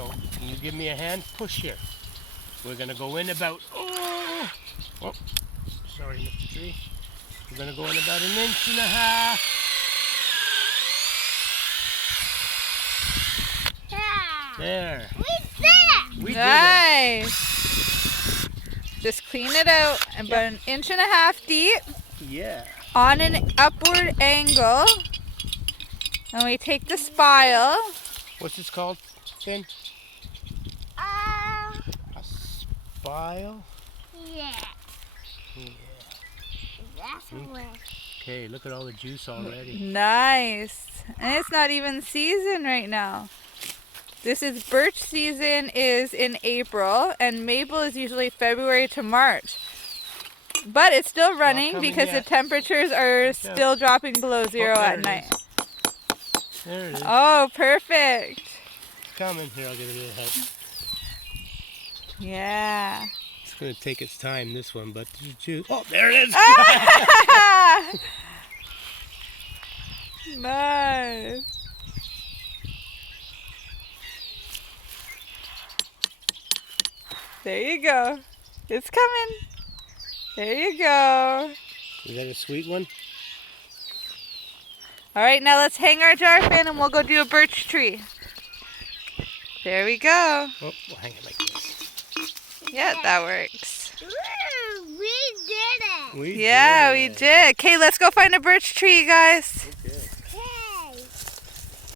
So can you give me a hand? Push here. We're going to go in about, oh, sorry, Mr. Tree. We're going to go in about 1.5 inches. There. We did it! We Nice. Just clean it out about 1.5 inches deep did it. Yeah. on an upward angle. And we take the spile. What's this called, Finn? A spile? Yeah. Yeah. That's what. Okay, look at all the juice already. Nice. And it's not even season right now. This is birch season is in April, and maple is usually February to March. But it's still running coming because the yet. temperatures are still dropping below zero there at it night. There it is. Oh, perfect. It's coming. Here, I'll give it a little help. Yeah. It's going to take its time, this one, but the juice. Oh, there it is. Nice. There you go. It's coming. There you go. Is that a sweet one? All right, now let's hang our jar fan and we'll go do a birch tree. There we go. Oh, we'll hang it like this. Yeah, that works. Ooh, we did it! We Yeah, did. we did. Okay, let's go find a birch tree, guys.